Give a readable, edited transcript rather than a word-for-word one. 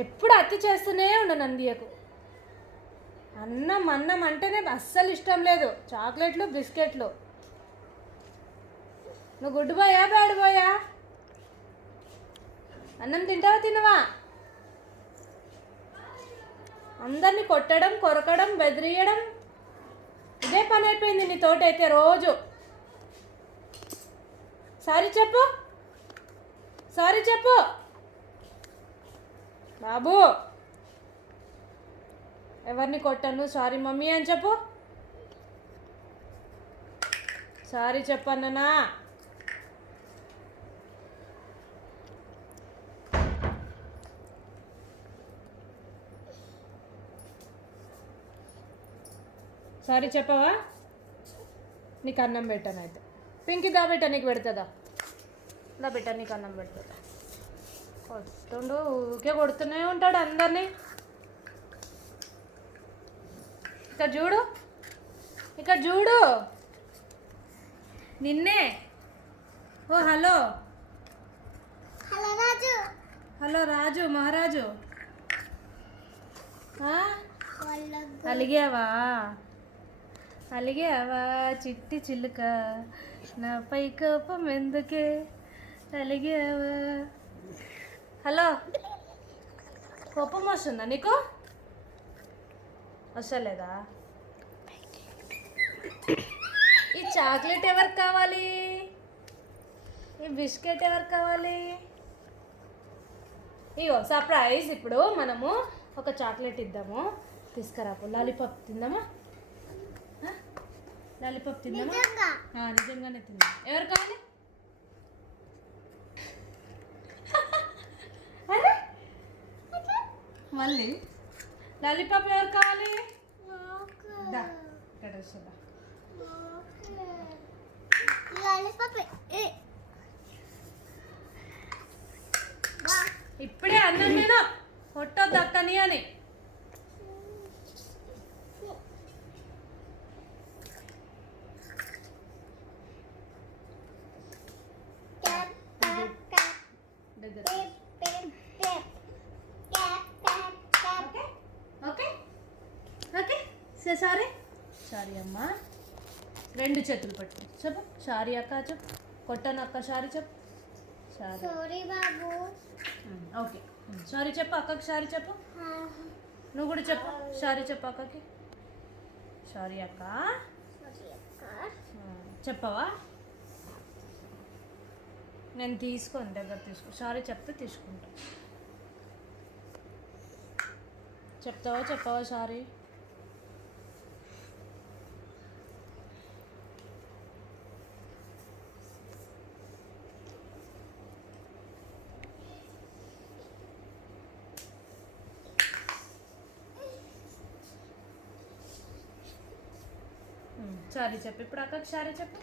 ఎప్పుడు అతి చేస్తూనే ఉండు నందియకు. అన్నం అన్నం అంటేనే అస్సలు ఇష్టం లేదు, చాక్లెట్లు బిస్కెట్లు. నువ్వు గుడ్ బాయా బ్యాడ్ బాయా? అన్నం తింటావా తినవా? అందరినీ కొట్టడం, కొరకడం, బెదిరియడం ఇదే పని అయిపోయింది నీతోటైతే రోజు. సారీ చెప్పు, సారీ చెప్పు బాబు. ఎవరిని కొట్టాను, సారీ మమ్మీ అని చెప్పు. సారీ చెప్పన్ననా. సారీ చెప్పవా? నీకు అన్నం పెట్టాను అయితే. పింకి దా బిడ్డ, నీకు పెడుతుందా? దా బిడ్డ, నీకు అన్నం పెడుతుందా? కొడుతుండు, ఊరికే కొడుతూనే ఉంటాడు అందరినీ. ఇక్కడ చూడు, ఇక్కడ చూడు నిన్నే. ఓ హలో, హలో రాజు. హలో రాజు మహారాజు. అలిగావా? అలిగావా చిట్టి చిలుక, నాపై కోపం ఎందుకే అలిగావా? హలో, కోపం వస్తుందా నీకు? వస్తలేదా? ఈ చాక్లెట్ ఎవరికి కావాలి? ఈ బిస్కెట్ ఎవరికి కావాలి? ఇగో సర్ప్రైజ్. ఇప్పుడు మనము ఒక చాక్లెట్ ఇద్దాము, తీసుకురాపు. లాలీపాప్ తిందామా? లాలీపాప్ తిందామా? నిజంగానే తిందాం. ఎవరు కావాలి? మళ్ళీ లాలీపాప్ ఎవరు కావాలి? ఇక్కడ వస్తుందా? ఇప్పుడే అన్నం నేను కొట్టొద్దు అక్కని అని. Okay okay sorry. సారీ అమ్మా. రెండు చేతులు పట్టు చెప్పు. సారీ అక్క చెప్పు. కొట్టాను అక్క సారీ చెప్పు. సారీ బాబు. ఓకే సారీ చెప్పు అక్కకి. సారీ చెప్పు. నువ్వు కూడా చెప్పు. సారీ చెప్పు అక్కకి. సారీ అక్క. చెప్పవా? నేను తీసుకోను, దగ్గర తీసుకో. సారీ చెప్తే తీసుకుంటా. చెప్తావా చెప్పవా సారీ? సారీ చెప్పు ఇప్పుడు అక్కకి. సారీ చెప్పు.